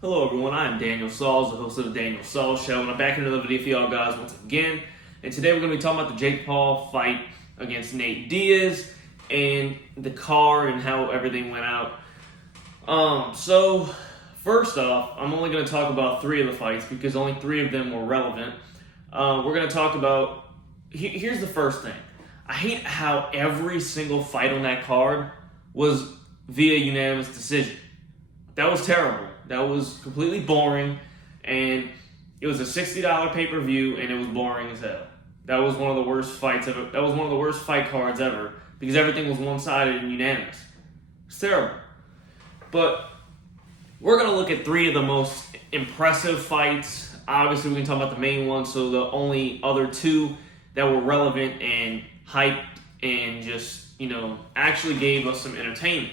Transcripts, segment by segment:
Hello everyone, I am Daniel Sauls, the host of the Daniel Sauls Show, and I'm back in another video for y'all guys once again. And today we're going to be talking about the Jake Paul fight against Nate Diaz and the car and how everything went out. So first off, I'm only going to talk about 3 of the fights because only 3 of them were relevant. We're going to talk about, here's the first thing. I hate how every single fight on that card was via unanimous decision. That was terrible. That was completely boring, and it was a $60 pay-per-view, and it was boring as hell. That was one of the worst fights ever. That was one of the worst fight cards ever because everything was one-sided and unanimous. It's terrible. But we're going to look at 3 of the most impressive fights. Obviously, we can talk about the main one, so the only other 2 that were relevant and hyped and just, actually gave us some entertainment.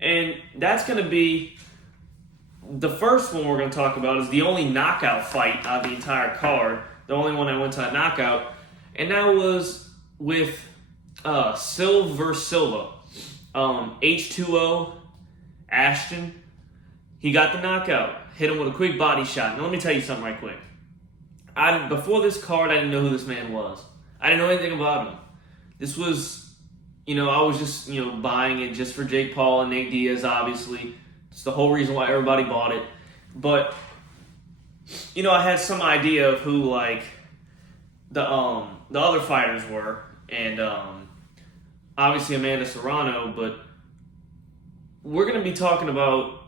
And that's going to be... The first one we're going to talk about is the only knockout fight out of the entire card. The only one that went to a knockout. And that was with Silva versus Silva. H2O, Ashton. He got the knockout. Hit him with a quick body shot. Now let me tell you something right quick. Before this card, I didn't know who this man was. I didn't know anything about him. This was, I was just, buying it just for Jake Paul and Nate Diaz, obviously. It's the whole reason why everybody bought it. But, I had some idea of who, the other fighters were. And, obviously Serrano. But we're going to be talking about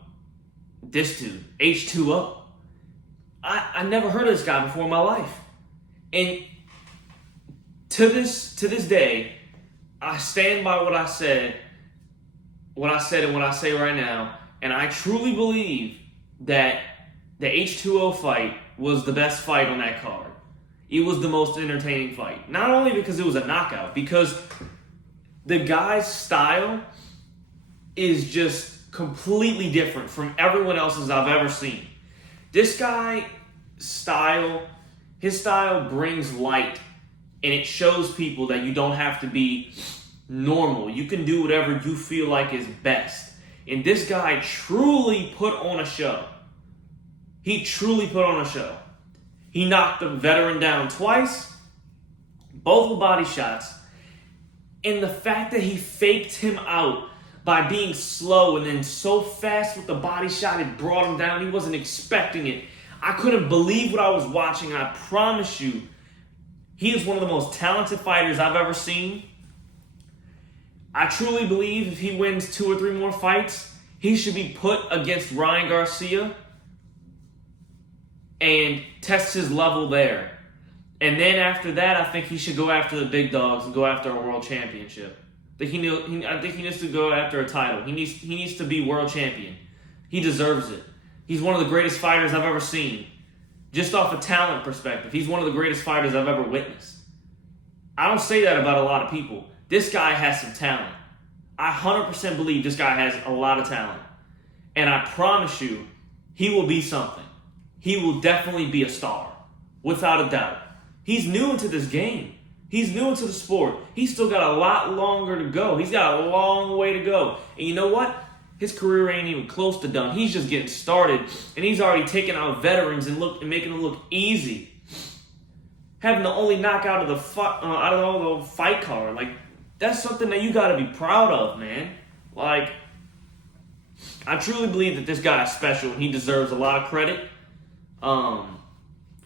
this dude, H2O. I never heard of this guy before in my life. And to this day, I stand by what I said and what I say right now. And I truly believe that the H2O fight was the best fight on that card. It was the most entertaining fight. Not only because it was a knockout, because the guy's style is just completely different from everyone else's I've ever seen. This guy's style, his style brings light, and it shows people that you don't have to be normal. You can do whatever you feel like is best. And this guy truly put on a show. He truly put on a show. He knocked the veteran down twice, both with body shots. And the fact that he faked him out by being slow and then so fast with the body shot, it brought him down. He wasn't expecting it. I couldn't believe what I was watching. I promise you, he is one of the most talented fighters I've ever seen. I truly believe if he wins 2 or 3 more fights, he should be put against Ryan Garcia and test his level there. And then after that, I think he should go after the big dogs and go after a world championship. I think he needs to go after a title. He needs to be world champion. He deserves it. He's one of the greatest fighters I've ever seen. Just off a talent perspective, he's one of the greatest fighters I've ever witnessed. I don't say that about a lot of people. This guy has some talent. I 100% believe this guy has a lot of talent. And I promise you, he will be something. He will definitely be a star, without a doubt. He's new into this game. He's new into the sport. He's still got a lot longer to go. He's got a long way to go. And you know what? His career ain't even close to done. He's just getting started. And he's already taking out veterans and making them look easy. Having the only knockout of the fight card. That's something that you got to be proud of, man. I truly believe that this guy is special and he deserves a lot of credit.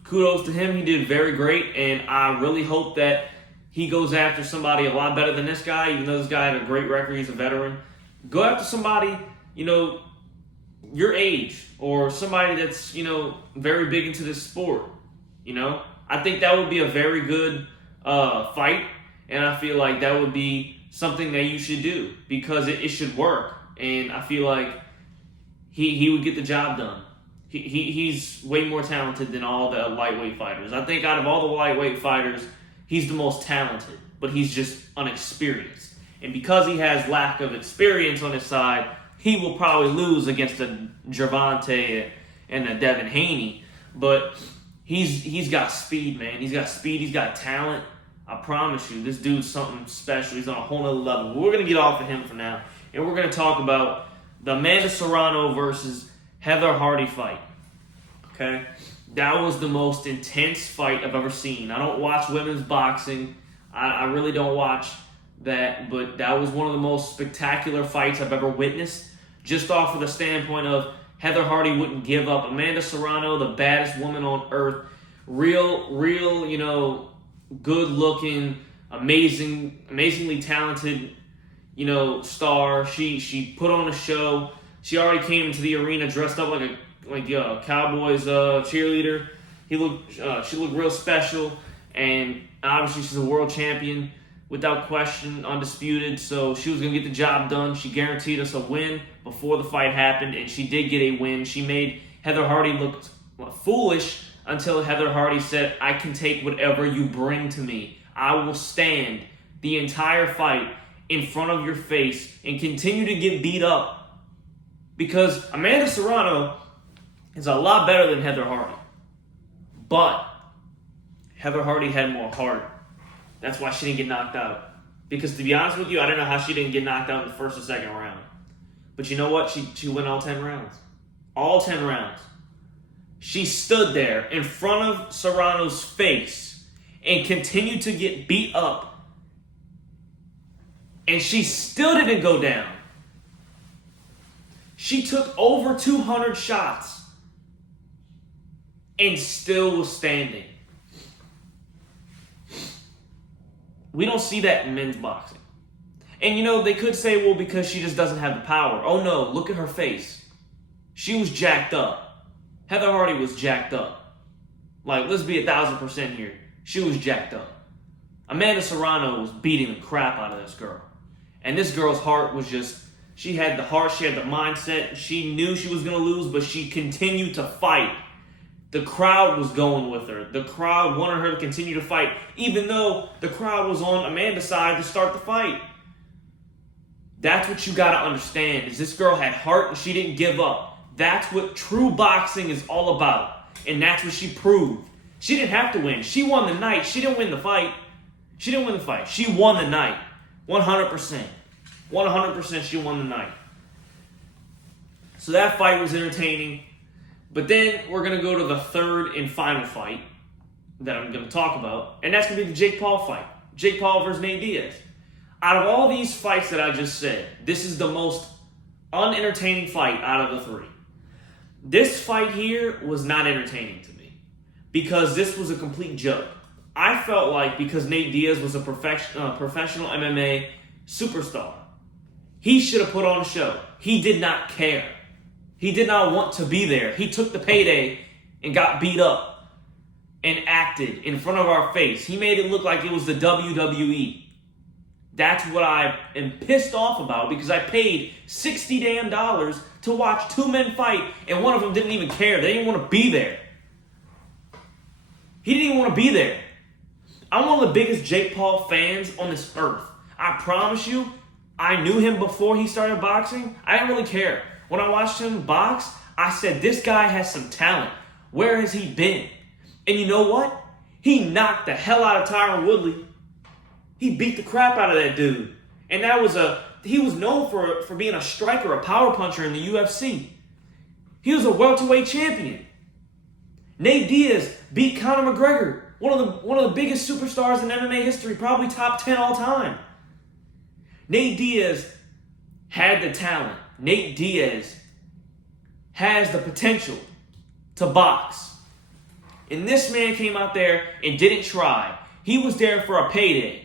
Kudos to him. He did very great, and I really hope that he goes after somebody a lot better than this guy, even though this guy had a great record. He's a veteran. Go after somebody, your age, or somebody that's, very big into this sport. I think that would be a very good fight. And I feel like that would be something that you should do because it should work. And I feel like he would get the job done. He's way more talented than all the lightweight fighters. I think out of all the lightweight fighters, he's the most talented, but he's just unexperienced. And because he has lack of experience on his side, he will probably lose against a Gervonta and a Devin Haney. But he's got speed, man. He's got speed. He's got talent. I promise you, this dude's something special. He's on a whole nother level. We're going to get off of him for now, and we're going to talk about the Serrano versus Heather Hardy fight. Okay? That was the most intense fight I've ever seen. I don't watch women's boxing. I really don't watch that, but that was one of the most spectacular fights I've ever witnessed. Just off of the standpoint of Heather Hardy wouldn't give up. Amanda Serrano, the baddest woman on earth. Real, good-looking, amazingly talented, star. She put on a show. She already came into the arena dressed up like a Cowboys cheerleader. She looked real special, and obviously she's a world champion without question, undisputed. So she was gonna get the job done. She guaranteed us a win before the fight happened, and she did get a win. She made Heather Hardy look foolish until Heather Hardy said, "I can take whatever you bring to me. I will stand the entire fight in front of your face and continue to get beat up." Because Amanda Serrano is a lot better than Heather Hardy. But Heather Hardy had more heart. That's why she didn't get knocked out. Because to be honest with you, I don't know how she didn't get knocked out in the first or second round. But you know what? She went all 10 rounds. All 10 rounds. She stood there in front of Serrano's face and continued to get beat up. And she still didn't go down. She took over 200 shots and still was standing. We don't see that in men's boxing. And they could say, well, because she just doesn't have the power. Oh no, look at her face. She was jacked up. Heather Hardy was jacked up. Like, let's be 1,000% here. She was jacked up. Amanda Serrano was beating the crap out of this girl. And this girl's heart was just, she had the heart, she had the mindset. She knew she was going to lose, but she continued to fight. The crowd was going with her. The crowd wanted her to continue to fight, even though the crowd was on Amanda's side to start the fight. That's what you got to understand, is this girl had heart and she didn't give up. That's what true boxing is all about. And that's what she proved. She didn't have to win. She won the night. She didn't win the fight. She didn't win the fight. She won the night. 100%. 100% she won the night. So that fight was entertaining. But then we're going to go to the third and final fight that I'm going to talk about. And that's going to be the Jake Paul fight. Jake Paul versus Nate Diaz. Out of all these fights that I just said, this is the most unentertaining fight out of the three. This fight here was not entertaining to me because this was a complete joke. I felt like because Nate Diaz was a professional MMA superstar, he should have put on a show. He did not care. He did not want to be there. He took the payday and got beat up and acted in front of our face. He made it look like it was the WWE. That's what I am pissed off about because I paid $60 damn to watch two men fight and one of them didn't even care. They didn't want to be there. He didn't even want to be there. I'm one of the biggest Jake Paul fans on this earth. I promise you, I knew him before he started boxing. I didn't really care. When I watched him box, I said, this guy has some talent. Where has he been? And you know what? He knocked the hell out of Tyron Woodley. He beat the crap out of that dude. And he was known for being a striker, a power puncher in the UFC. He was a welterweight champion. Nate Diaz beat Conor McGregor, one of the biggest superstars in MMA history, probably top 10 all time. Nate Diaz had the talent. Nate Diaz has the potential to box. And this man came out there and didn't try. He was there for a payday.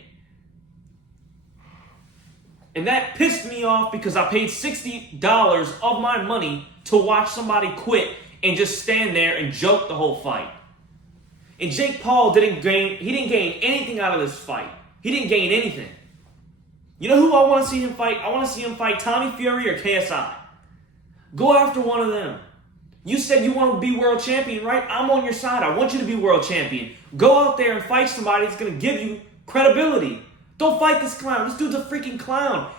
And that pissed me off because I paid $60 of my money to watch somebody quit and just stand there and joke the whole fight. And Jake Paul didn't gain anything out of this fight. He didn't gain anything. You know who I want to see him fight? I want to see him fight Tommy Fury or KSI. Go after one of them. You said you want to be world champion, right? I'm on your side. I want you to be world champion. Go out there and fight somebody that's going to give you credibility. Don't fight this clown. This dude's a freaking clown.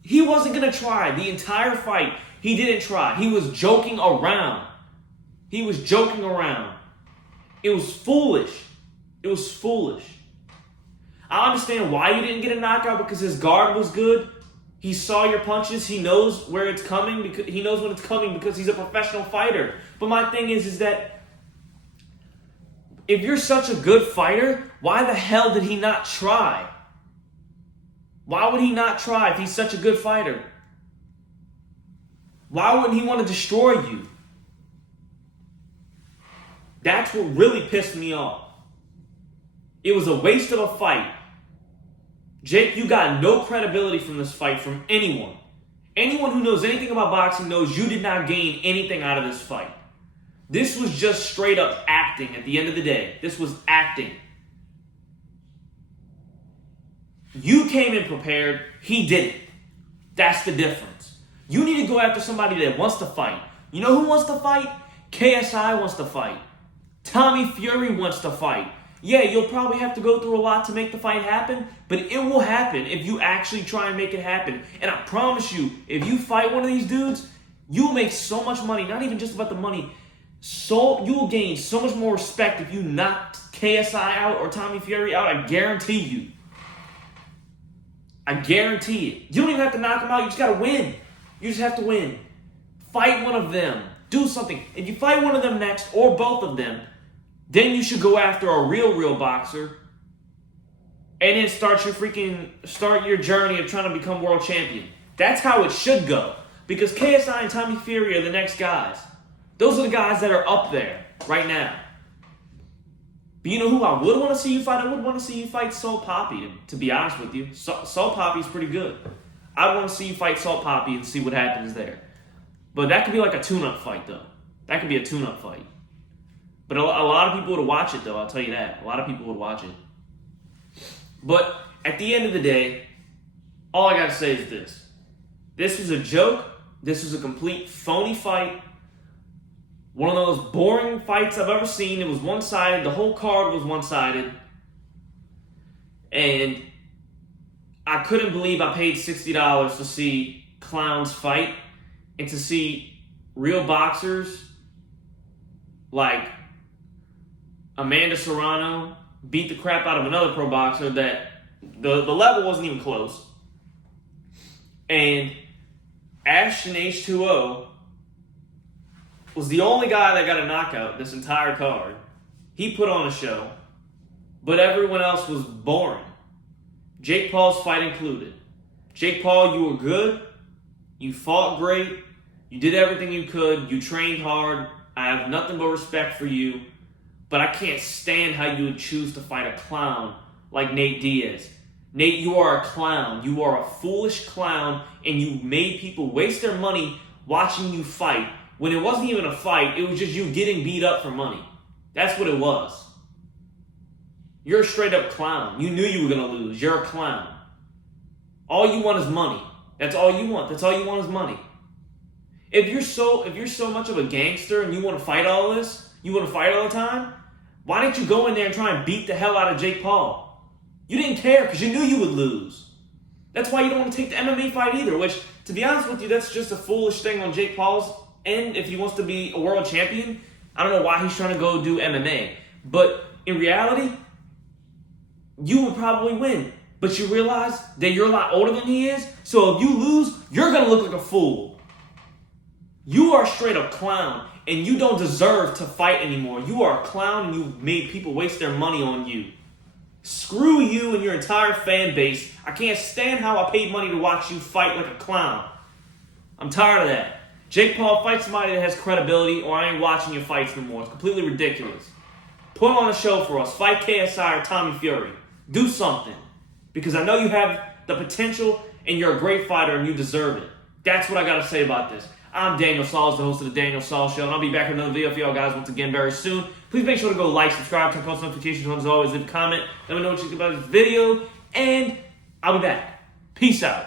He wasn't going to try the entire fight. He didn't try. He was joking around. He was joking around. It was foolish. It was foolish. I understand why you didn't get a knockout because his guard was good. He saw your punches. He knows where it's coming. Because he knows when it's coming because he's a professional fighter. But my thing is that if you're such a good fighter, why the hell did he not try? Why would he not try if he's such a good fighter? Why wouldn't he want to destroy you? That's what really pissed me off. It was a waste of a fight. Jake, you got no credibility from this fight from anyone. Anyone who knows anything about boxing knows you did not gain anything out of this fight. This was just straight up acting at the end of the day. This was acting. You came in prepared. He didn't. That's the difference. You need to go after somebody that wants to fight. You know who wants to fight? KSI wants to fight. Tommy Fury wants to fight. Yeah, you'll probably have to go through a lot to make the fight happen, but it will happen if you actually try and make it happen. And I promise you, if you fight one of these dudes, you'll make so much money. Not even just about the money. So you'll gain so much more respect if you knocked KSI out or Tommy Fury out. I guarantee you. I guarantee it. You don't even have to knock them out. You just got to win. You just have to win. Fight one of them. Do something. If you fight one of them next, or both of them, then you should go after a real boxer and then start your journey of trying to become world champion. That's how it should go. Because KSI and Tommy Fury are the next guys. Those are the guys that are up there right now. But you know who I would want to see you fight? I would want to see you fight Salt Poppy, to be honest with you. Salt Poppy's pretty good. I want to see you fight Salt Poppy and see what happens there. But that could be like a tune-up fight, though. That could be a tune-up fight. But a lot of people would watch it, though. I'll tell you that. A lot of people would watch it. But at the end of the day, all I got to say is this. This was a joke. This was a complete phony fight. One of those boring fights I've ever seen. It was one-sided. The whole card was one-sided. And I couldn't believe I paid $60 to see clowns fight and to see real boxers like Amanda Serrano beat the crap out of another pro boxer that the level wasn't even close. And Ashton H2O was the only guy that got a knockout this entire card. He put on a show, but everyone else was boring. Jake Paul's fight included. Jake Paul, you were good. You fought great. You did everything you could. You trained hard. I have nothing but respect for you. But I can't stand how you would choose to fight a clown like Nate Diaz. Nate, you are a clown. You are a foolish clown, and you made people waste their money watching you fight. When it wasn't even a fight, it was just you getting beat up for money. That's what it was. You're a straight up clown. You knew you were going to lose. You're a clown. All you want is money. That's all you want. That's all you want is money. If you're so much of a gangster and you want to fight all this, you want to fight all the time, why didn't you go in there and try and beat the hell out of Jake Paul? You didn't care because you knew you would lose. That's why you don't want to take the MMA fight either, which, to be honest with you, that's just a foolish thing on Jake Paul's end. If he wants to be a world champion, I don't know why he's trying to go do MMA. But in reality, you would probably win. But you realize that you're a lot older than he is, so if you lose, you're going to look like a fool. You are a straight up clown, and you don't deserve to fight anymore. You are a clown, and you've made people waste their money on you. Screw you and your entire fan base. I can't stand how I paid money to watch you fight like a clown. I'm tired of that. Jake Paul, fight somebody that has credibility, or I ain't watching your fights no more. It's completely ridiculous. Put on a show for us. Fight KSI or Tommy Fury. Do something. Because I know you have the potential, and you're a great fighter, and you deserve it. That's what I got to say about this. I'm Daniel Sauls, the host of The Daniel Sauls Show, and I'll be back with another video for y'all guys once again very soon. Please make sure to go like, subscribe, turn post notifications on as always, leave a comment, let me know what you think about this video, and I'll be back. Peace out.